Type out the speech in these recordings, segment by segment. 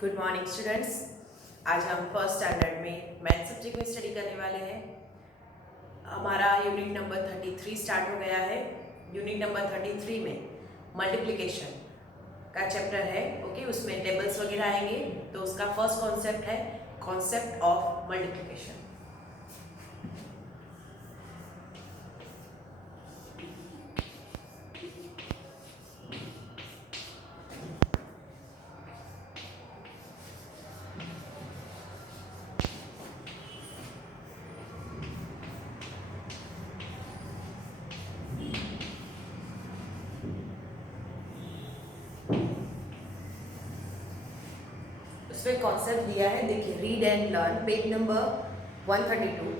Good morning students. आज हम first standard में मैथ सब्जेक्ट में स्टडी करने वाले हैं। हमारा यूनिट नंबर 33 स्टार्ट हो गया है। यूनिट नंबर 33 में मल्टीप्लिकेशन का चैप्टर है। ओके, उसमें टेबल्स वगैरह आएंगे। तो उसका फर्स्ट कॉन्सेप्ट है कॉन्सेप्ट ऑफ मल्टीप्लिकेशन। उसमें कॉन्सेप्ट दिया है, देखिए, read and learn, page number 132।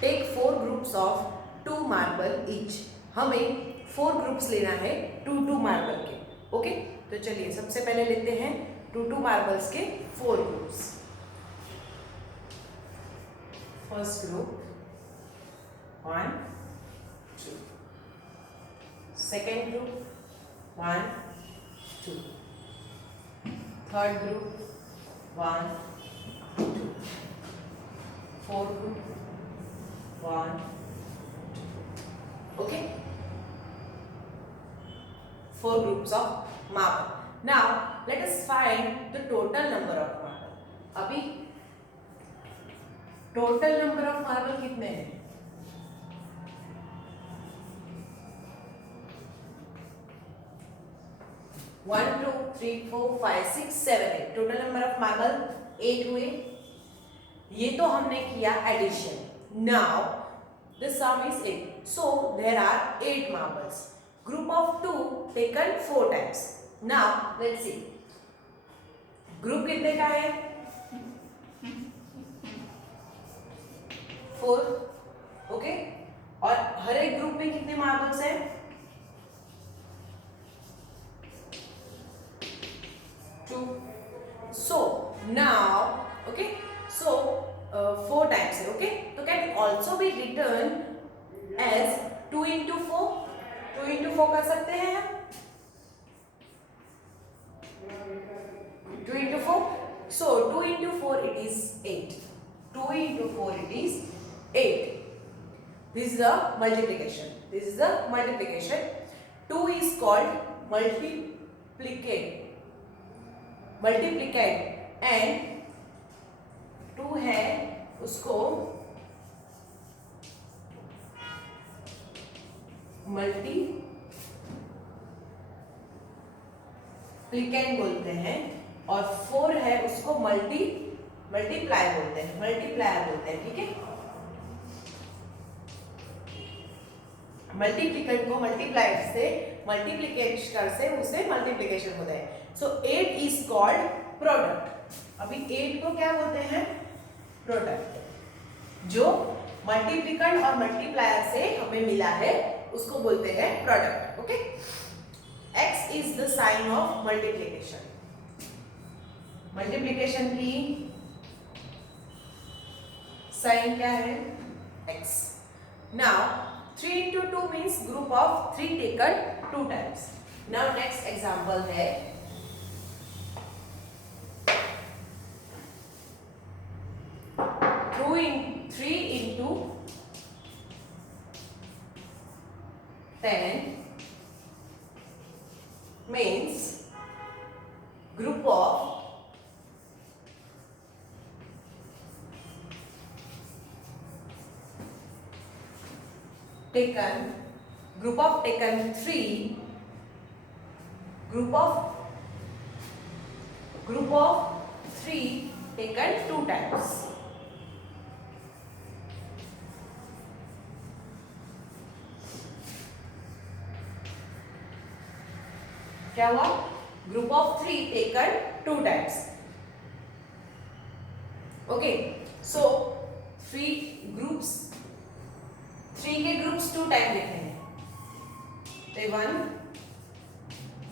Take 4 groups of 2 marble each. हमें 4 ग्रुप्स लेना है 2 मार्बल के। ओके, तो चलिए सबसे पहले लेते हैं 2 मार्बल्स के 4 groups. First group 1 2, second group 1 2, third group 1 2, fourth group 1 2। Okay, 4 groups of marble. Now let us find the total number of marble. अभी टोटल नंबर ऑफ मार्बल कितने हैं? 1 2 3 4 5 6 7 8। टोटल नंबर ऑफ मार्बल 8 हुए। ये तो हमने किया addition. Now the sum is 8, so there are 8 marbles. Group of 2 taken 4 times. Now let's see, group कितने का है? 4। ओके, और हर एक ग्रुप में कितने मार्बल्स हैं? 2। So now, okay, so 4 times है। ओके, तो can also be written as 2 into 4। 2 into 4 कर सकते हैं हम। 2 into 4, so 2 into 4 it is 8। 2 into 4 it is 8। This is the multiplication. This is the multiplication. 2 is called multiplicand and 2 है उसको मल्टीप्लिकेंड बोलते हैं, और 4 है उसको मल्टीप्लाई बोलते हैं, मल्टीप्लायर बोलते हैं। ठीक है, मल्टीप्लिकेंड को मल्टीप्लायर से, मल्टीप्लिकेशन से उसे मल्टीप्लिकेशन होता है। सो 8 इज कॉल्ड प्रोडक्ट। अभी 8 को क्या बोलते हैं? प्रोडक्ट। जो मल्टीप्लिकेंड और मल्टीप्लायर से हमें मिला है उसको बोलते हैं product. Okay, x is the sign of multiplication. Multiplication की साइन क्या है? x। Now 3 into 2 means group of 3 taken 2 times. Now next example है 3 into 10 means group of taken 3, group of 3 taken 2 times. क्या हुआ? Group of 3 taken 2 times. Okay, so 3 groups, 3 के groups 2 time लिखे हैं। तो 1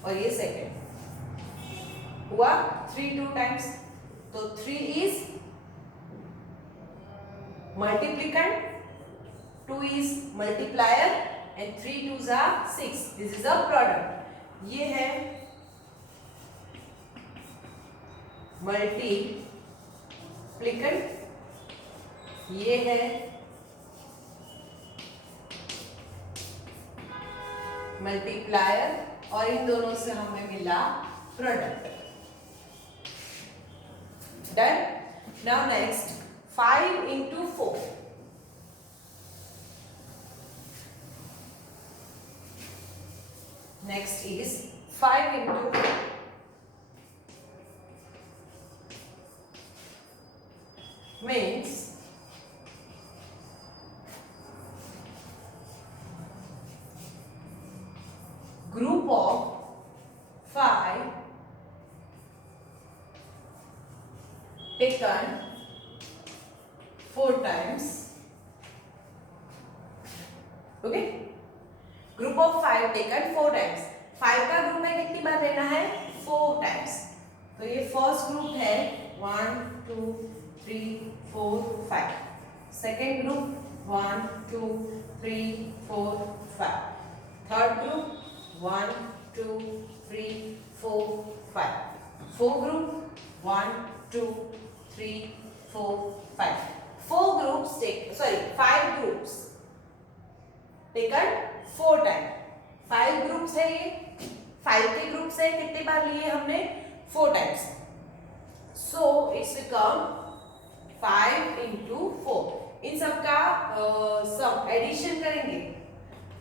और ये सेकेंड हुआ 3 2 टाइम्स। तो 3 is multiplicand, 2 is multiplier and 3 2s are 6। This is a product. ये है मल्टीप्लिकेंट ये है, मल्टीप्लायर, और इन दोनों से हमें मिला product. Done. Now next 5 into 4. Next is 5 into 4. Means group of 5 taken 4 times. Okay, group of 5 taken 4 times. 5 का ग्रुप है, कितनी बार लेना है? 4 टाइम्स। तो ये फर्स्ट ग्रुप है 1 2 3 4 5। Second group 1 2 3 4 5। Third group 1 2 3 4 5। Fourth group 1 2 3 4 5। 5 groups taken 4 time. 5 groups है, ये 5 के ग्रुप्स है, कितने बार लिए हमने? 4 times. So it's become 5 into 4। इन सब का सब एडिशन करेंगे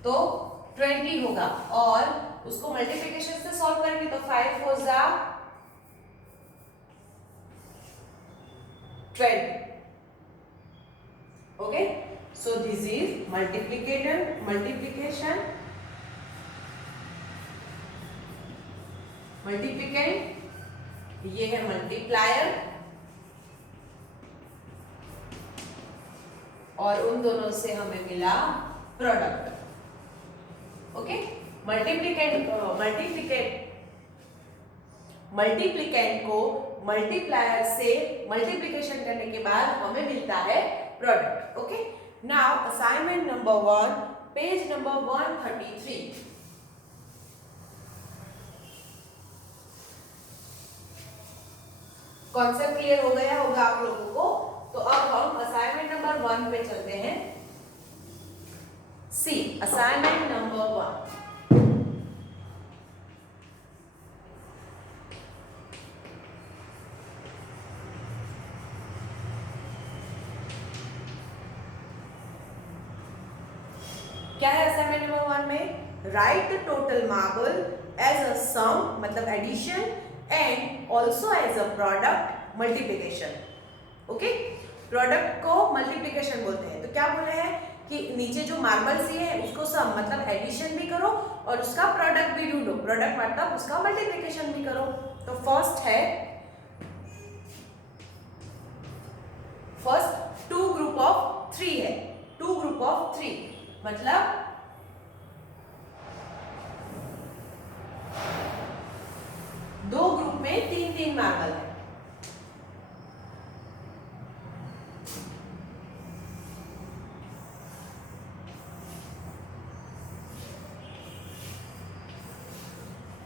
तो 20 होगा, और उसको मल्टीप्लिकेशन से सॉल्व करेंगे तो 5 4 जा 20। Okay, so this is multiplication, multiplicand, ये है मल्टीप्लायर, और उन दोनों से हमें मिला प्रोडक्ट। ओके, मल्टीप्लिकेंट को मल्टीप्लायर से मल्टीप्लिकेशन करने के बाद हमें मिलता है product. Okay, now assignment number 1, page number 133। Concept clear हो गया होगा आप लोगों को। तो अब हम असाइनमेंट नंबर 1 पे चलते हैं। See assignment number 1। क्या है असाइनमेंट नंबर 1 में? Write the total marble as a sum, मतलब addition, and also as a product multiplication. Okay, product को मल्टीप्लिकेशन बोलते हैं। तो क्या बोले हैं कि नीचे जो मार्बल्स ये है उसको सम मतलब एडिशन भी करो और उसका प्रोडक्ट भी ढूंढो। प्रोडक्ट मतलब उसका मल्टीप्लिकेशन भी करो। तो फर्स्ट 2 ग्रुप ऑफ 3 है। 2 ग्रुप ऑफ 3 मतलब 2 ग्रुप में 3-3 मार्बल है।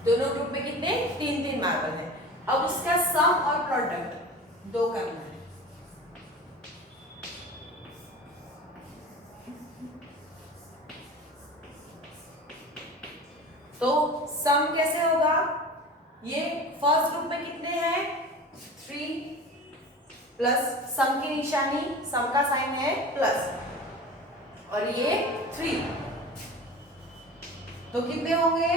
दोनों ग्रुप में कितने? 3-3 मार्बल है। अब उसका सम और प्रोडक्ट 2 करना है। तो सम कैसे होगा? ये फर्स्ट ग्रुप में कितने हैं? 3 प्लस सम की निशानी, सम का साइन है प्लस, और ये 3, तो कितने होंगे?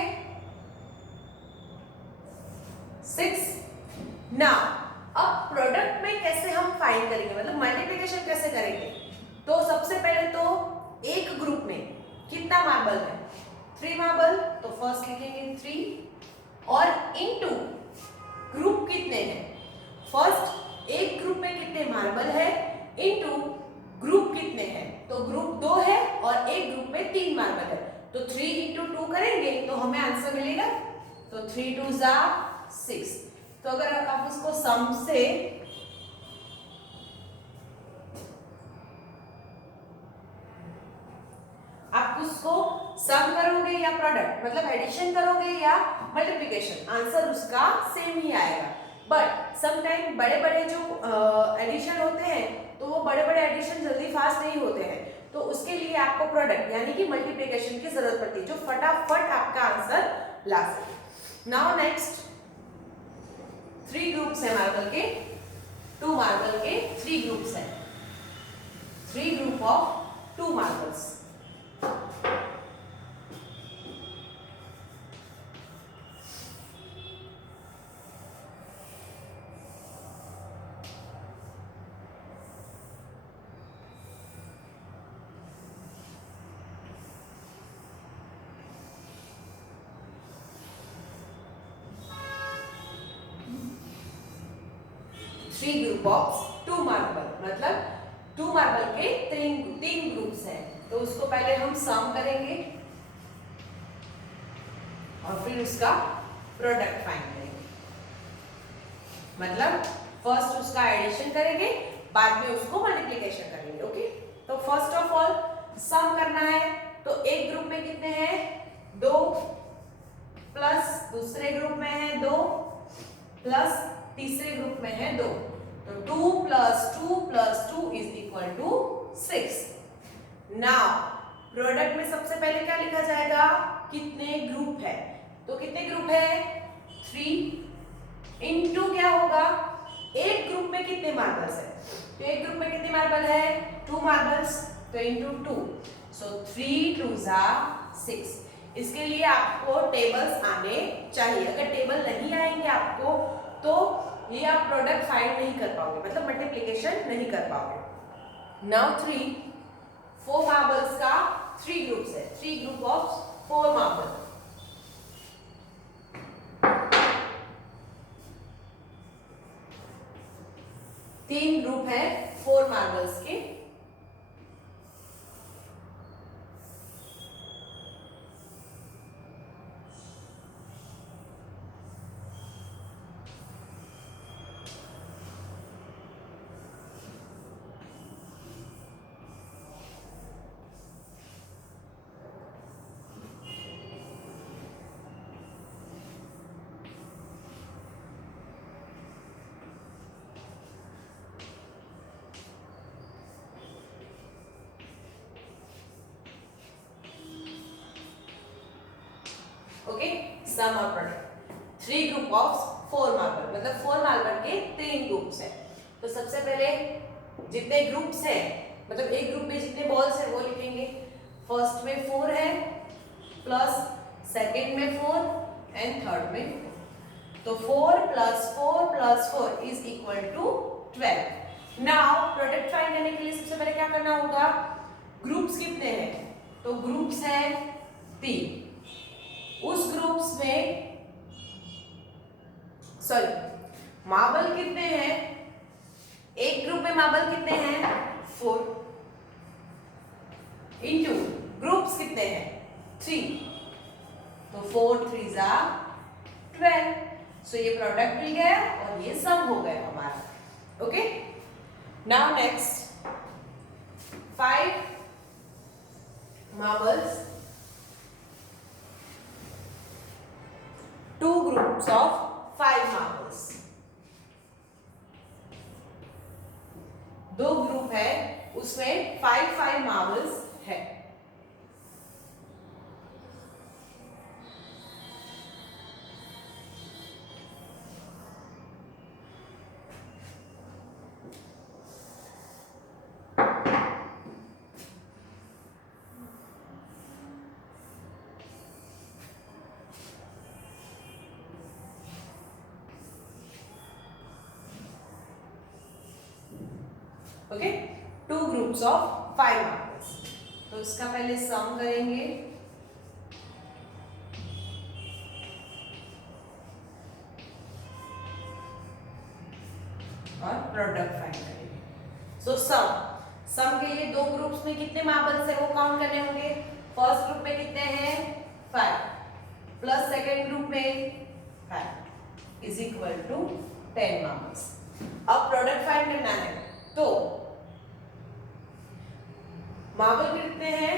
6। नाउ अब प्रोडक्ट में कैसे हम फाइंड करेंगे, मतलब मल्टीप्लिकेशन कैसे करेंगे? तो सबसे पहले तो एक ग्रुप में कितना मार्बल है? 3 मार्बल। तो फर्स्ट लिखेंगे 3, और इनटू ग्रुप कितने हैं? फर्स्ट एक ग्रुप में कितने मार्बल है इनटू ग्रुप कितने हैं? तो ग्रुप 2 है और एक ग्रुप में 3 मार्बल है। तो 3 into 2 करेंगे तो हमें आंसर मिलेगा। तो 3 2 जा 6। तो अगर आप उसको सम से आप उसको सम करोगे या प्रोडक्ट मतलब एडिशन करोगे या मल्टीप्लिकेशन, आंसर उसका सेम ही आएगा। बट समटाइम बड़े बड़े जो एडिशन होते हैं तो वो बड़े बड़े एडिशन जल्दी फास्ट नहीं होते हैं, तो उसके लिए आपको प्रोडक्ट यानी कि मल्टीप्लिकेशन की जरूरत पड़ती है जो फटाफट आपका आंसर ला सके। नाउ नेक्स्ट 3 ग्रुप्स है मार्बल के, 2 मार्बल के 3 ग्रुप्स है, 3 group of 2 marbles. Three group of 2 marble, मतलब 2 मार्बल के 3 ग्रुप्स हैं, तो उसको पहले हम सम करेंगे और फिर उसका प्रोडक्ट फाइंड करेंगे। मतलब फर्स्ट उसका एडिशन करेंगे, बाद में उसको मल्टीप्लिकेशन करेंगे। ओके, तो फर्स्ट ऑफ ऑल सम करना है, तो एक ग्रुप में कितने हैं 2 प्लस दूसरे ग्रुप में है 2 प्लस तीसरे ग्रुप में है 2, तो 2 + 2 is equal to 6। Now product में सबसे पहले क्या लिखा जाएगा, कितने ग्रुप है, तो कितने ग्रुप है 3 इनटू क्या होगा, एक ग्रुप में कितने मार्बल्स है, तो एक ग्रुप में कितने मार्बल है 2 मार्बल्स, तो इनटू 2, सो 3 2 6। इसके लिए आपको टेबल्स आने चाहिए, अगर टेबल नहीं आएंगे आपको तो ये आप प्रोडक्ट फाइंड नहीं कर पाओगे, मतलब मल्टीप्लिकेशन नहीं कर पाओगे। नाउ 4 मार्बल्स का 3 ग्रुप्स है, 3 ग्रुप ऑफ 4 मार्बल, तीन ग्रुप है 4 मार्बल्स के। ओके, सम और प्रोडक्ट 3 ग्रुप ऑफ 4 मार्बल, मतलब 4 मार्बल के 3 ग्रुप्स हैं। तो सबसे पहले जितने ग्रुप्स हैं, मतलब एक ग्रुप में जितने बॉल्स हैं वो लिखेंगे। फर्स्ट में 4 है प्लस सेकंड में 4 एंड थर्ड में 4, तो 4 + 4 is equal to 12। Now product find करने के लिए सबसे पहले क्या करना होगा, ग्रुप्स कितने हैं, तो ग्रुप्स हैं 3, उस ग्रुप्स में मार्बल कितने हैं, एक ग्रुप में मार्बल कितने हैं 4 इनटू ग्रुप्स कितने हैं 3, तो 4 3 12, सो ये प्रोडक्ट मिल गया और ये सम हो गया हमारा। Okay, now next 5 marbles, 2 groups of 5 marbles, 2 group है उसमें 5 मार्बल्स है। ओके, 2 ग्रुप्स ऑफ 5 मार्बल्स, तो इसका पहले सम करेंगे और प्रोडक्ट फाइंड करेंगे। सो सम के लिए 2 ग्रुप्स में कितने मार्बल्स है वो काउंट करने होंगे। फर्स्ट ग्रुप में कितने हैं 5 प्लस सेकेंड ग्रुप में 5 इज इक्वल टू 10 मार्बल्स। अब प्रोडक्ट फाइंड करना है, तो मार्बल कितने हैं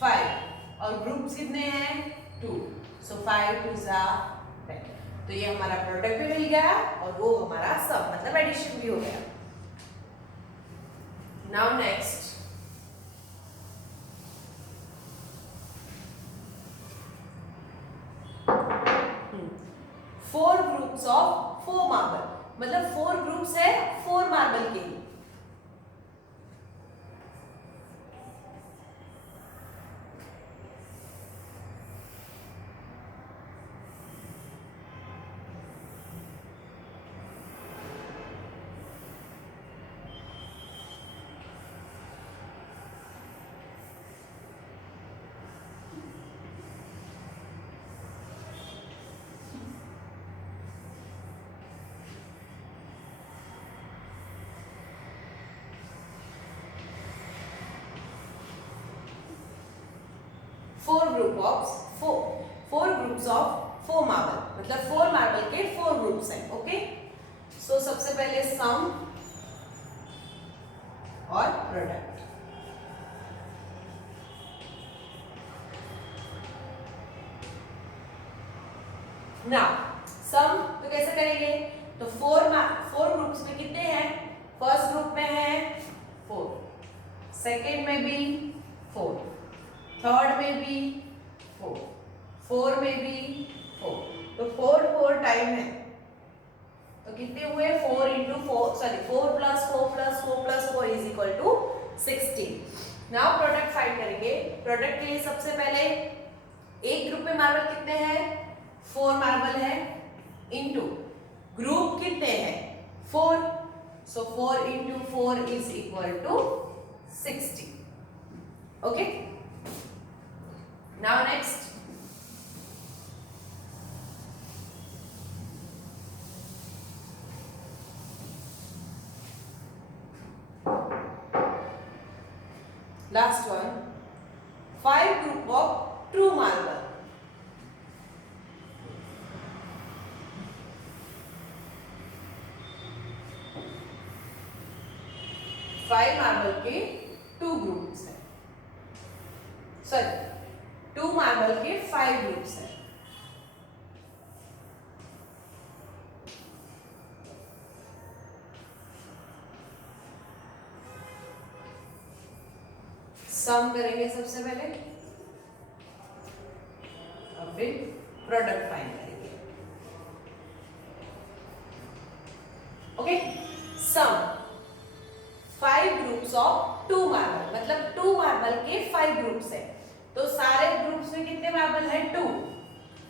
5 और ग्रुप्स कितने हैं 2, सो 5 2 10, तो ये हमारा प्रोडक्ट भी मिल गया और वो हमारा सम मतलब एडिशन भी हो गया। Now next, four groups of 4 marble, मतलब 4 ग्रुप्स है 4 मार्बल के लिए। फोर ग्रुप्स ऑफ 4 मार्बल, मतलब 4 मार्बल के 4 ग्रुप्स हैं। ओके, सो सबसे पहले सम और प्रोडक्ट। नाउ सम तो कैसे करेंगे, तो 4 ग्रुप्स में कितने हैं, फर्स्ट ग्रुप में है 4, सेकेंड में भी 4, थर्ड में भी 4, 4 में भी 4, तो 4 टाइम है, तो कितने हुए 4 into 4 sorry 4 plus 4 plus 4 plus 4 is equal to 16। Now product find करेंगे। प्रोडक्ट के लिए सबसे पहले एक ग्रुप में मार्बल कितने हैं, 4 मार्बल है, इंटू ग्रुप कितने हैं 4, so 4 into 4 is equal to 60। Okay, now next, last one, 5 group of true marble, 5 marble के 2 ग्रुप्स हैं, सॉरी 2 मार्बल के 5 ग्रुप्स हैं। सम करेंगे सबसे पहले और फिर प्रोडक्ट फाइंड करेंगे। Okay, sum 5 groups of 2 marble, मतलब 2 मार्बल के 5 ग्रुप्स है, तो सारे ग्रुप्स में कितने मार्बल है 2,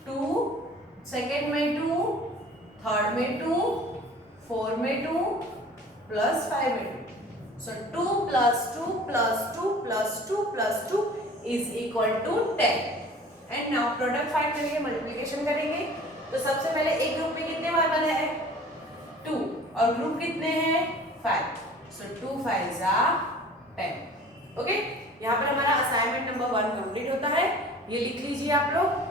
2, सेकेंड में 2, थर्ड में 2, 4 में 2 प्लस 5 में 2, so 2 plus 2 plus 2 plus 2 plus 2 is equal to 10। and now product find करेंगे, मल्टीप्लिकेशन करेंगे, तो सबसे पहले एक ग्रुप में कितने मार्बल है 2 और ग्रुप कितने हैं 5, so 2 5s are 10। ओके, यहाँ पर हमारा असाइनमेंट नंबर 1 कंप्लीट होता है, ये लिख लीजिए आप लोग।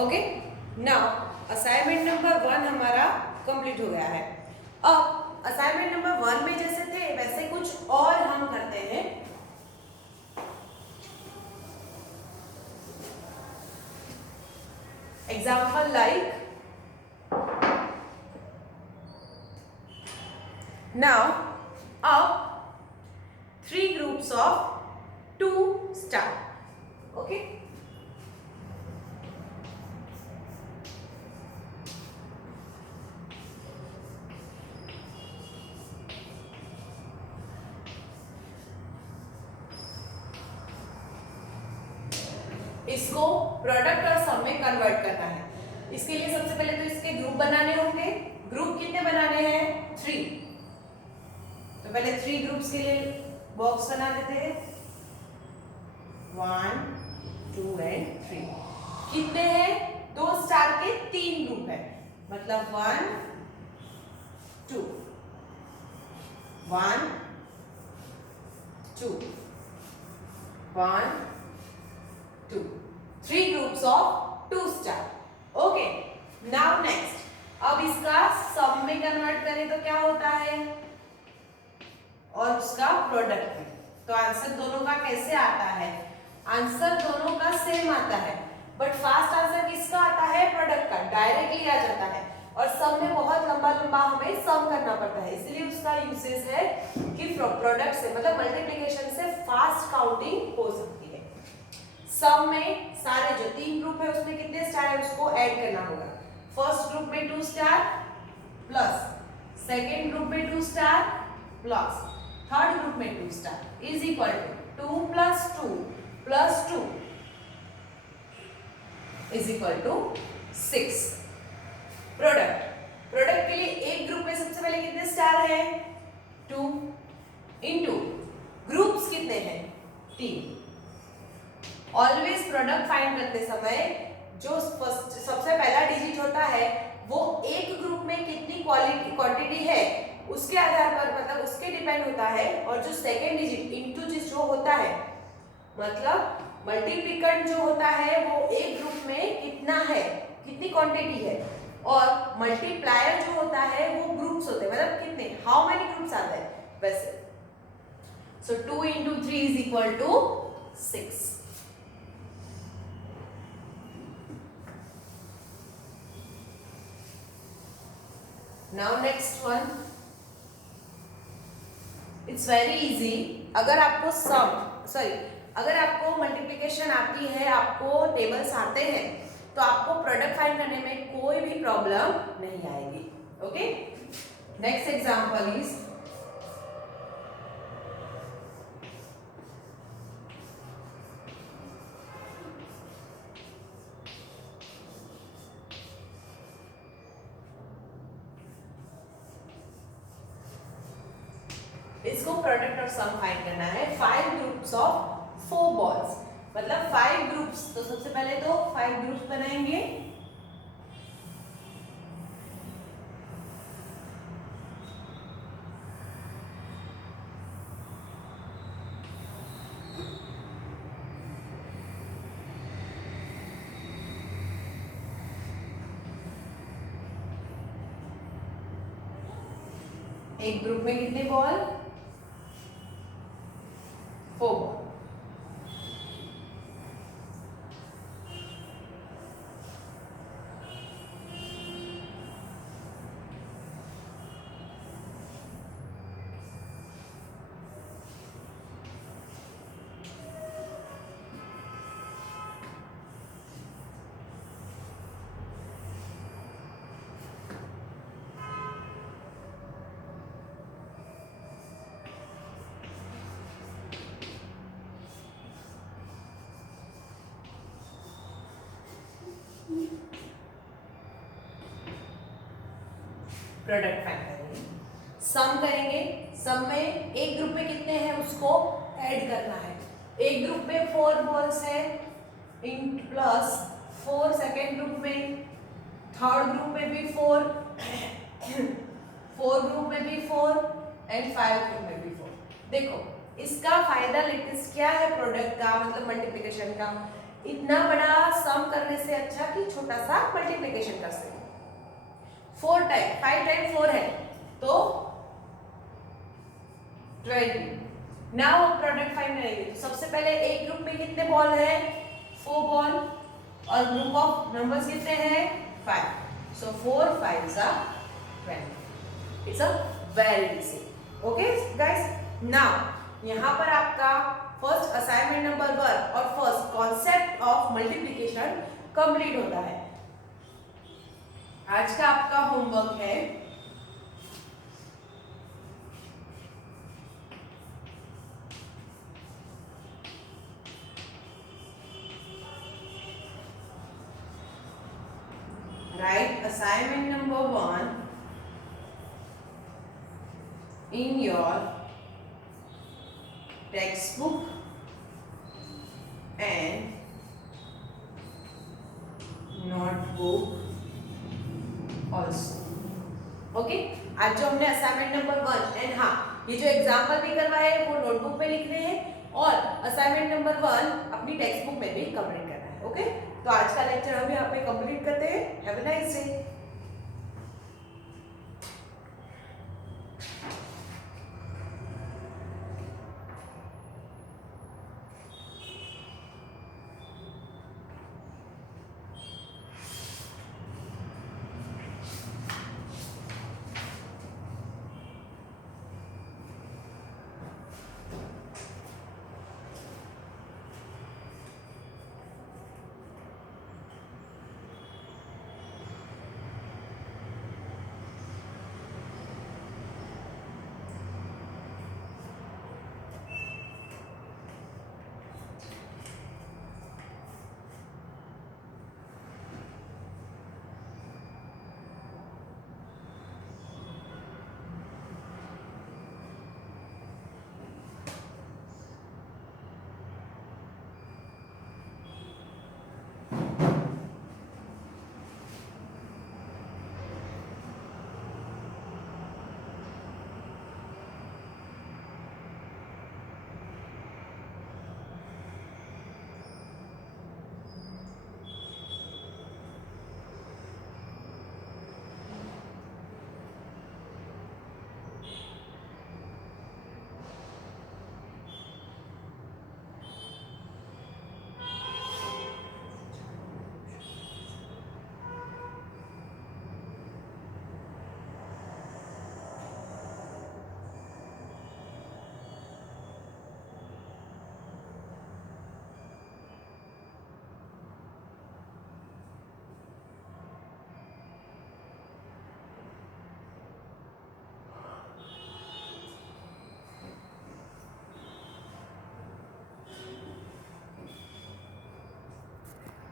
ओके, नाउ असाइनमेंट नंबर 1 हमारा कंप्लीट हो गया है। अब असाइनमेंट नंबर 1 में जैसे थे वैसे कुछ और हम करते हैं। एग्जाम्पल लाइक, नाउ अब 3 ग्रुप्स ऑफ 2 स्टार। ओके, इसको प्रोडक्ट और सम में कन्वर्ट करना है। इसके लिए सबसे पहले तो इसके ग्रुप बनाने होंगे। ग्रुप कितने बनाने हैं 3, तो पहले 3 ग्रुप्स के लिए बॉक्स बना देते हैं 1 2 एंड 3। कितने हैं? 2 स्टार के 3 ग्रुप है, मतलब 1 2 1 2 1 2 3 groups of 2 star. Okay, now next, अब इसका सम में कन्वर्ट करें तो क्या होता है, और उसका प्रोडक्ट है, तो आंसर दोनों का कैसे आता है? आंसर दोनों का सेम आता है, बट फास्ट आंसर किसका आता है? प्रोडक्ट का, डायरेक्टली आ जाता है. और सम में बहुत लंबा लंबा हमें सम करना पड़ता है, इसलिए उसका यूसेज है कि प्रोडक्ट से मतलब मल्टीप्लिकेशन से फास्ट काउंटिंग हो सकती है. सम में सारे जो 3 ग्रुप है उसमें कितने स्टार है उसको ऐड करना होगा. फर्स्ट ग्रुप में 2 स्टार प्लस, सेकेंड ग्रुप में 2 स्टार प्लस, थर्ड ग्रुप में 2 star is equal to 2 plus 2 plus 2 is equal to 6. Product के लिए एक ग्रुप में सबसे पहले कितने स्टार है? 2 इंटू ग्रुप्स कितने हैं? 3. ऑलवेज प्रोडक्ट फाइंड करते समय जो सबसे पहला डिजिट होता है वो एक ग्रुप में कितनी क्वांटिटी है उसके आधार पर, मतलब उसके डिपेंड होता है. और जो सेकेंड डिजिट इंटू जो होता है, मतलब मल्टीप्लिकेंट जो होता है वो एक ग्रुप में कितना है, कितनी क्वांटिटी है, और मल्टीप्लायर जो होता है वो ग्रुप्स होते हैं, मतलब कितने, how many groups are there, वैसे. So 2 into 3 is equal to 6. Now next one, it's very easy. अगर आपको मल्टीप्लिकेशन आती है, आपको टेबल्स आते हैं, तो आपको प्रोडक्ट फाइंड करने में कोई भी प्रॉब्लम नहीं आएगी. ओके, नेक्स्ट एग्जांपल इज इसको प्रोडक्ट और सम फाइंड करना है. 5 ग्रुप्स ऑफ 4 बॉल्स, मतलब 5 ग्रुप्स. तो सबसे पहले तो 5 ग्रुप्स बनाएंगे. एक ग्रुप में कितने बॉल? 4 बॉल. प्रोडक्ट फाइंड करेंगे, सम करेंगे. सम में एक ग्रुप में कितने हैं उसको ऐड करना है. एक ग्रुप में 4 बॉल्स है इन प्लस 4 सेकेंड ग्रुप में, थर्ड ग्रुप में भी 4, 4 ग्रुप में भी 4 एंड 5 ग्रुप में भी 4. देखो इसका फायदा लेटेस्ट क्या है प्रोडक्ट का, मतलब मल्टीप्लिकेशन का. इतना बड़ा सम करने से अच्छा कि छोटा सा मल्टीप्लिकेशन कर सकते. 4 टाइम 5 टाइम 4 है तो 20. नाउ प्रोडक्ट फाइंड करेंगे. तो सबसे पहले एक ग्रुप में कितने बॉल है? 4 बॉल, और ग्रुप ऑफ नंबर्स कितने हैं? 5. सो 4 5s are 20. It's a very easy. Okay guys, now यहाँ पर आपका फर्स्ट असाइनमेंट नंबर 1 और first concept of multiplication complete होता है. आज का आपका होमवर्क है write assignment number 1 in your textbook and notebook also. Okay, आज जो हमने असाइनमेंट नंबर 1 एंड हाँ ये जो एग्जाम्पल भी करवाए हैं वो नोटबुक में लिखने हैं और असाइनमेंट नंबर 1 अपनी टेक्स्ट बुक में भी कंप्लीट करना है। ओके, तो आज का लेक्चर हम यहाँ पे कंप्लीट